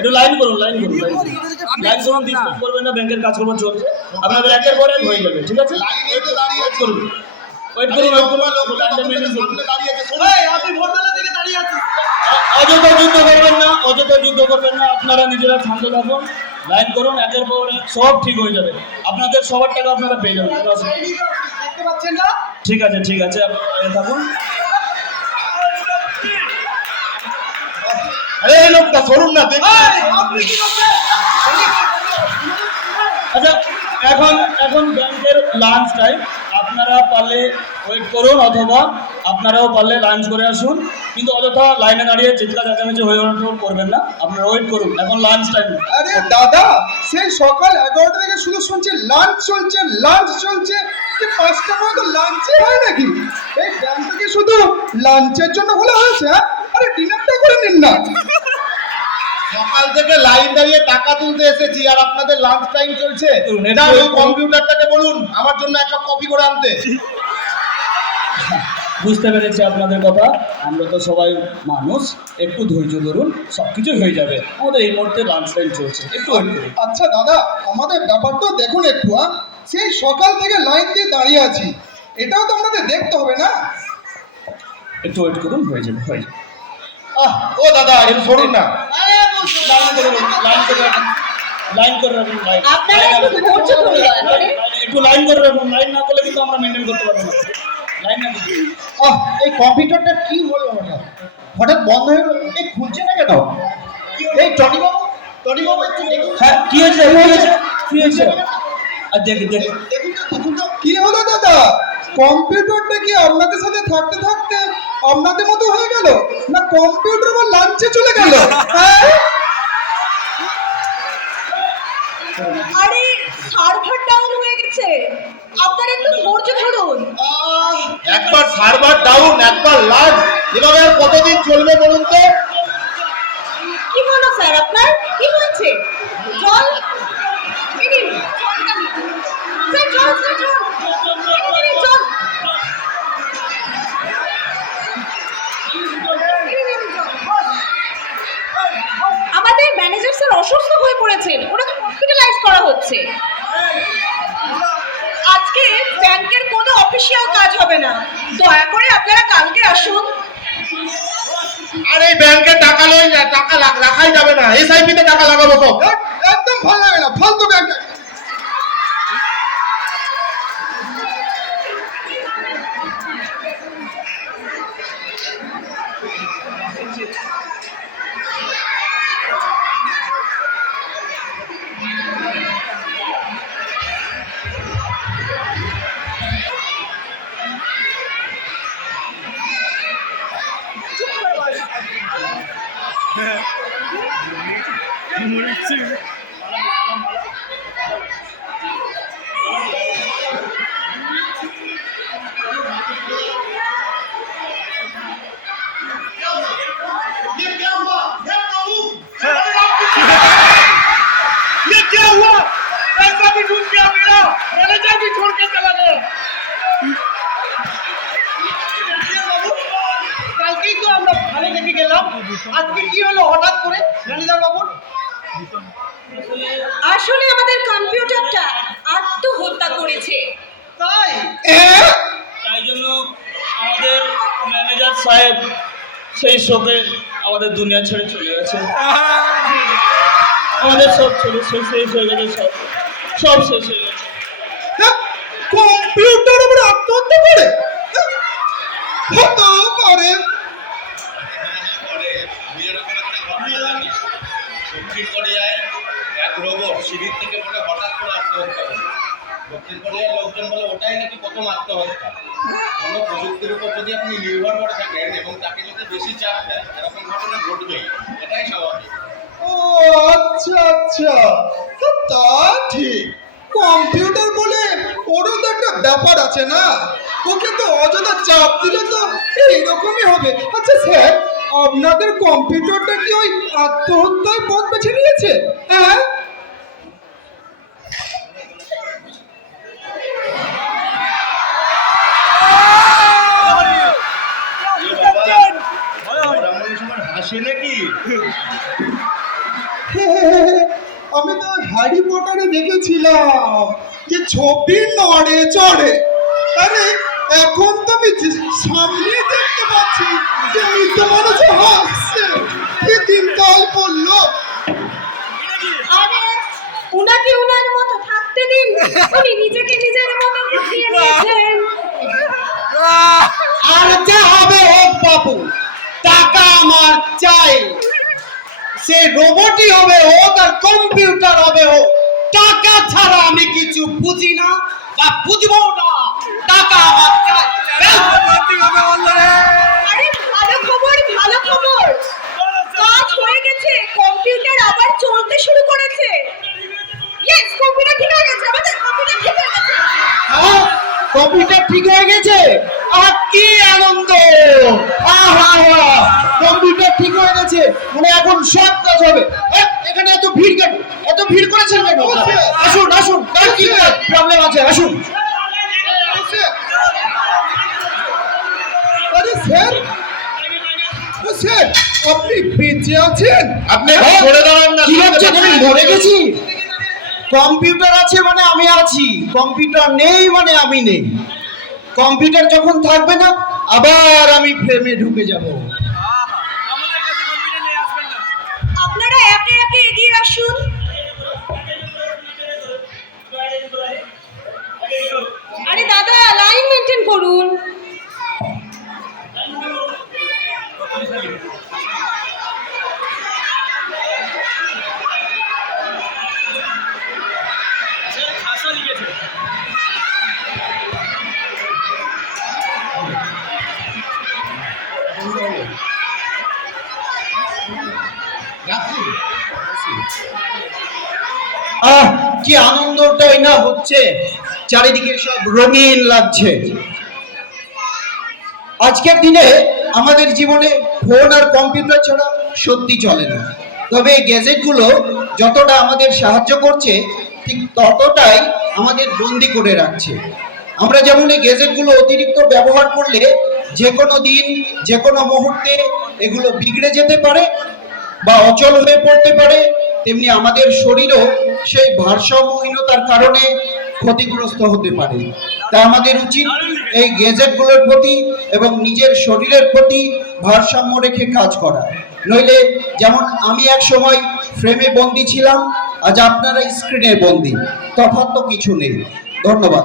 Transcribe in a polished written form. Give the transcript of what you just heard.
একটু লাইন করুন, লাইন করুন, লাইন করুন, ডিস্টার্ব করবেন না, ব্যাংকের কাজকর্ম চলছে, আপনাদের একের পর এক হয়ে যাবে, ঠিক আছে? ওয়েট করুন, ওয়েট করুন, লাইনটা মেনটেন করুন। অযথা যুদ্ধ করবেন না, অযথা যুদ্ধ করবেন না, আপনারা নিজেরা শান্ত থাকুন, লাইন করুন, একের পর এক সব ঠিক হয়ে যাবে, আপনাদের সবার টাকা আপনারা পেয়ে যাবেন। ঠিক আছে, ঠিক আছে, থাকুন। আরে এই লোকটা সরুন না, আচ্ছা, এখন এখন ব্যাংকের লাঞ্চ টাইম, আপনারা পারলে ওয়েট করুন, অথবা আপনারাও পারলে লাঞ্চ করে আসুন, কিন্তু অযথা লাইনে দাঁড়িয়ে চিৎকার চেঁচামেচি হয়ে করবেন না, আপনারা ওয়েট করুন, এখন লাঞ্চ টাইম। আরে দাদা, সেই সকাল 11টা থেকে শুধু শুনছি লাঞ্চ চলছে, লাঞ্চ চলছে, কি 5টা পর্যন্ত লাঞ্চই হয় নাকি? এই ব্যাংকটা কি শুধু লাঞ্চের জন্য খোলা হয়েছে? আরে ডিনারটা করে নিন না। সকাল থেকে লাইন দাঁড়িয়ে টাকা তুলতে এসেছি আর আপনাদের লাঞ্চ টাইম চলছে। ওই কম্পিউটারটাকে বলুন আমার জন্য একটা কপি করে আনতে। বুঝতে পেরেছি আপনাদের কথা, আমরা তো সবাই মানুষ, একটু ধৈর্য ধরুন, সব কিছু হয়ে যাবে, আমাদের এই মুহূর্তে লাঞ্চ টাইম চলছে, একটু ওয়েট করুন। আচ্ছা দাদা, আমাদের ব্যাপারটা দেখুন একটু। সেই সকাল থেকে লাইন দিয়ে দাঁড়িয়ে আছি, এটাও তো আমাদের দেখতে হবে না? একটু ওয়েট করুন, হয়ে যাবে, হয়ে যাবে। ও দাদা একটু সরুন না। লাইন করে রাখুন, লাইন করে রাখুন, লাইন করে রাখুন, একটু লাইন করে রাখুন, লাইন না করলে কিন্তু আমরা মেনটেন করতে পারবো না, লাইন না করলে। এই কম্পিউটারটা কি হলো হঠাৎ হঠাৎ বন্ধ হয়ে গেল, এই খুলছে না কেন? এই টনি বাবু একটু দেখুন। হ্যাঁ, কি হয়েছে, কি হয়েছে, কি হয়েছে? আর দেখুন, দেখুন, দেখুন তো কি হলো দাদা? কম্পিউটারটা কি আপনাদের সাথে থাকতে থাকতে আপনাদের মতো হয়ে গেল, না কম্পিউটার বা লাঞ্চে চলে গেল? আরে সার্ভার ডাউন হয়ে গেছে, আপনারা একটু ধৈর্য ধরুন। একবার সার্ভার ডাউন, একবার লাঞ্চ, এভাবে আর কতদিন চলবে বলুন তো? কি হলো স্যার, আপনার কি হয়েছে? জল এই নিন, জলটা নিন। স্যার জল, স্যার জল, এই নিন, জল। এই নিন, জল। আমাদের ম্যানেজার স্যার অসুস্থ হয়ে পড়েছেন, ওনাকে হসপিটালাইজ করা হচ্ছে। আজকে ব্যাংকের কোনো অফিসিয়াল কাজ হবে না, দয়া করে আপনারা কালকে আসুন। আর এই ব্যাংকে টাকা লই না, টাকা রাখাই যাবে না, এসআইপি তে টাকা লাগাবো তো। একদম ভালো লাগে না, ফালতু ব্যাংক। ये क्या हुआ? पैसा भी डूब गया मेरा, मैनेजर भी छोड़ के चला गया। কালকেই তো আমরা ভালো দেখে গেলাম, আজকে কি হলো হঠাৎ করে ম্যানেজার বাবু? আসলে আমাদের কম্পিউটারটা আত্মহত্যা করেছে। তাই তাই জন্য আমাদের ম্যানেজার সাহেব সেই শোকে আমাদের দুনিয়া ছেড়ে চলে গেছে, আমাদের সব ছেড়ে শেষ হয়ে গেছে, সব শেষ হয়ে গেছে। কম্পিউটার আবার আত্মহত্যা করে? হতে পারে। দক্ষিণ কোরিয়ায় এক রোবট সিঁড়ির থেকে পড়ে হঠাৎ করে আত্মহত্যা করে। দক্ষিণ কোরিয়ার লোকজন বলে ওটাই নাকি প্রথম আত্মহত্যা। কোনো প্রযুক্তির উপর যদি আপনি নির্ভর করে থাকেন এবং তাকে যদি বেশি চাপ দেয়, এরকম ঘটনা ঘটবেই, এটাই স্বাভাবিক। ও আচ্ছা আচ্ছা, তা ঠিক। কম্পিউটার বলে ওরও তো একটা ব্যাপার আছে না, ওকে তো অযথা চাপ দিলে তো এইরকমই হবে। আচ্ছা স্যার, আপনাদের কম্পিউটারটা কি ওই আত্মহত্যায় পথ বেছে নিয়েছে? হ্যাঁ, হাসে নাকি? আমি তো হ্যারি পটারে দেখেছিলাম যে ছবি নড়ে চড়ে। আরে এখন তো আমি সামনে দেখতে পাচ্ছি যে মৃত মানুষ হাসছে। কি দিনকাল পড়লো। আরে উনাকে উনার মতো থাকতে দিন, উনি নিজেকে নিজের মতো গুছিয়ে নিয়েছেন। আর যা হবে হোক বাবু, টাকা আমার চাই। সে রোবটই হবে হোক আর কম্পিউটার হবে হোক, টাকা ছাড়া আমি কিছু বুঝি না বা বুঝবো না। টাকা আমার চাই। আরে ভালো খবর, ভালো খবর, কাজ হয়ে গেছে, কম্পিউটার আবার চলতে শুরু করেছে। ইয়েস, কম্পিউটার ঠিক হয়ে গেছে, আমাদের কম্পিউটার ঠিক হয়ে গেছে। হ্যাঁ, কম্পিউটার ঠিক হয়ে গেছে। আর কি আনন্দ! আহা, কম্পিউটার ঠিক হয়ে গেছে, মানে এখন সব কাজ হবে। এখানে এত ভিড় কেন? এত ভিড় করেছেন কেন? আসুন আসুন, কার কি প্রবলেম আছে? আসুন। আরে স্যার, ও স্যার, আপনি বেঁচে আছেন? আপনি এখন সরে দাঁড়ান না। কি হচ্ছে? আমি মরে গেছি? কম্পিউটার আছে মানে আমি আছি, কম্পিউটার নেই মানে আমি নেই। কম্পিউটার যখন থাকবে না, আবার আমি ফ্রেমে ঢুকে যাব। আপনারা একে একে এগিয়ে আসুন। আরে দাদা, লাইন মেনটেন করুন। আহ, কি আনন্দটাই না হচ্ছে, চারিদিকে সব রঙিন লাগছে। আজকের দিনে আমাদের জীবনে ফোন আর কম্পিউটার ছাড়া সত্যি চলে না। তবে এই গ্যাজেটগুলো যতটা আমাদের সাহায্য করছে, ঠিক ততটাই আমাদের বন্দি করে রাখছে। আমরা যেমন এই গ্যাজেটগুলো অতিরিক্ত ব্যবহার করলে যে কোনো দিন, যে কোনো মুহূর্তে এগুলো বিগড়ে যেতে পারে বা অচল হয়ে পড়তে পারে, তেমনি আমাদের শরীরও সেই ভারসাম্যহীনতার কারণে ক্ষতিগ্রস্ত হতে পারে। তাই আমাদের উচিত এই গ্যাজেটগুলোর প্রতি এবং নিজের শরীরের প্রতি ভারসাম্য রেখে কাজ করা। নইলে যেমন আমি এক সময় ফ্রেমে বন্দি ছিলাম, আজ আপনারা স্ক্রিনে বন্দি, তফাৎ তো কিছু নেই। ধন্যবাদ।